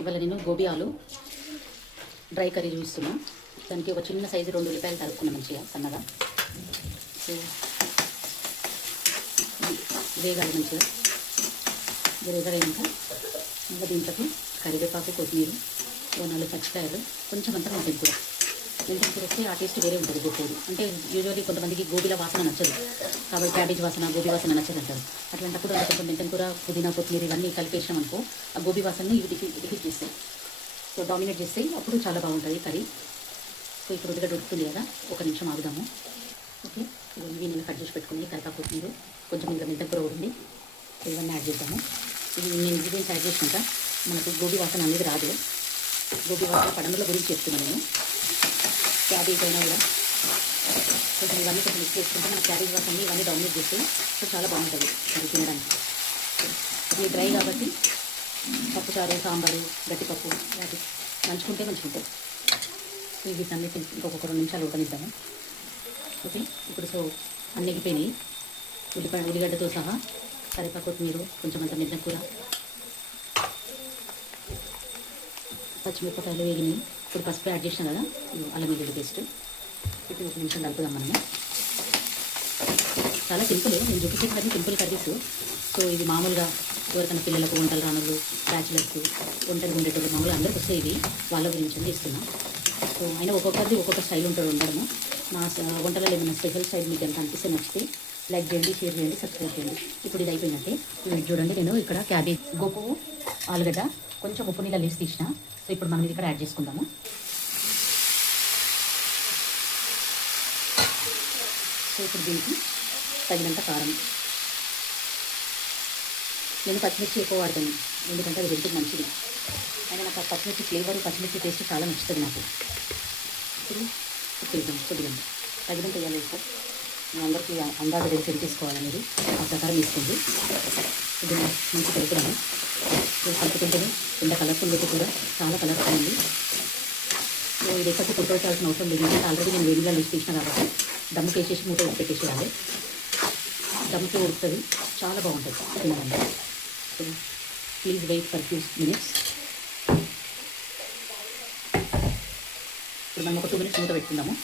ఇవాళ నేను గోబీ ఆలు డ్రై కర్రీ చూస్తున్నా. దానికి ఒక చిన్న సైజు 2 ఉల్లిపాయలు తరుక్కున్నా మంచిగా సన్నగా. సో వేగాలి మంచిగా. వేగాక ఇంకా దీంట్లోకి కరివేపాకు, కొత్తిమీర, 4 పచ్చికాయలు, కొంచెం అంతా మెంతం కూర. మెంతం కూర వస్తే ఆ టేస్ట్ వేరే ఉంటుంది గోబీ. అంటే యూజువల్లీ కొంతమందికి గోబీల వాసన నచ్చదు, కాబట్టి క్యాబేజ్ వాసన, గోబీ వాసన నచ్చదు అంటారు. అట్లాంటప్పుడు కొంచెం మెంతం కూర, పుదీనా, కొత్తిమీర ఇవన్నీ కలిపేసాం అనుకో, ఆ గోబీ వాసనని ఇవి చేస్తాయి. సో డామినేట్ చేస్తాయి, అప్పుడు చాలా బాగుంటుంది కర్రీ. సో ఇప్పుడు ఉల్లిగడ్డ ఉడుకుతుంది కదా, 1 నిమిషం ఆగుదాము. ఓకే, ఇవి నేను కట్ చేసి పెట్టుకుని కరివేపాకు, కొత్తిమీర, కొంచెం ఇంకా మెంతం కూర ఉంది. సో ఇవన్నీ యాడ్ చేద్దాము. ఇది నేను ఇంగ్రీడియంట్స్ యాడ్ చేసినాక మనకు గోబీ వాసన అనేది రాదు. గోబీ వాసన పడమల గురించి చెప్తున్నాను నేను. క్యాబేజ్ అయినా కూడా కొంచెం ఇవన్నీ కొంచెం మిక్స్ చేసుకుంటే మన క్యాబేజ్ వాసన ఇవన్నీ డామినేట్ చేస్తే సో చాలా బాగుంటుంది అది తినడానికి. ఇది డ్రై కాబట్టి పప్పుచారు, సాంబారు, గట్టిపప్పు వాటి నంచుకుంటే మంచిగుంటాయి. సో వీటన్నిటి ఇంకొక 2 నిమిషాలు ఉడకనిద్దాము. ఓకే, ఇప్పుడు సో అన్నిగిపోయినాయి. ఉల్లిగడ్డతో సహా కరివేపాకు, కొత్తిమీర, కొంచెం అంత మెంతం కూర, పచ్చిమిరపకాయలు వేగినాయి. ఇప్పుడు పసుపు యాడ్ చేసినా కదా, అల్లం వెల్లుల్లి పేస్ట్. ఇప్పుడు 1 నిమిషం కలుపుదాం మనము. చాలా సింపుల్, నేను చూపించేది సింపుల్ కర్రీస్. సో ఇది మామూలుగా ఎవరికైనా పిల్లలకు, వంటలు రానులు, బ్యాచులర్స్, వంటలు ఉండేటప్పుడు మామూలుగా అందరికి వస్తే ఇవి వాళ్ళ గురించి అని ఇస్తున్నాం. సో అయినా ఒక్కొక్కరిది ఒక్కొక్క స్టైల్ ఉంటుంది ఉండడము. నా వంటలలో ఏమైనా స్పెషల్ స్టైల్ మీకు ఎంత అనిపిస్తే నచ్చితే లైక్ చేయండి, షేర్ చేయండి, సబ్స్క్రైబ్ చేయండి. ఇప్పుడు ఇది అయిపోయినట్టే. ఇది చూడండి, నేను ఇక్కడ క్యాబేజ్, గోపు, ఆలుగడ్డ కొంచెం ఉప్పు నీళ్ళ వేసి తీసిన. సో ఇప్పుడు మనం ఇది ఇక్కడ యాడ్ చేసుకుందాము. సో ఇప్పుడు దీనికి తగినంత కారం. నేను పచ్చిమిర్చి ఎక్కువ వాడతాను, ఎందుకంటే అది హెల్త్కి మంచిది. అయినా నాకు ఆ పచ్చిమిర్చి ఫ్లేవర్, పచ్చిమిర్చి టేస్ట్ చాలా నచ్చుతుంది నాకు. ఇప్పుడు ఉప్పేద్దాం కొద్దిగా, తగినంత వేయాలి సార్. మీ అందరికీ అందాజ తెలిసి తీసుకోవాలనేది ఆ ప్రకారం వేసుకోండి. ఇది మంచి కలుపుదాము. కలుపుతుంటేనే కింద కలర్ఫుల్ పెట్టి కూడా చాలా కలర్ఫుల్ ఉంది. సో ఇది ఎక్కడికి పుట్టుకోవాల్సిన అవసరం లేదు, ఎందుకంటే ఆల్రెడీ నేను వేడిగా లిస్ట్ తీసిన కాబట్టి దమ్ముకి వేసేసి మూట పెట్టేసేయాలి. దమ్ముకి ఉడుకుతుంది, చాలా బాగుంటుంది తినడానికి. So please wait for 2 minutes. ఇప్పుడు మనం ఒక 2 minutes మూట పెట్టుకుందాము.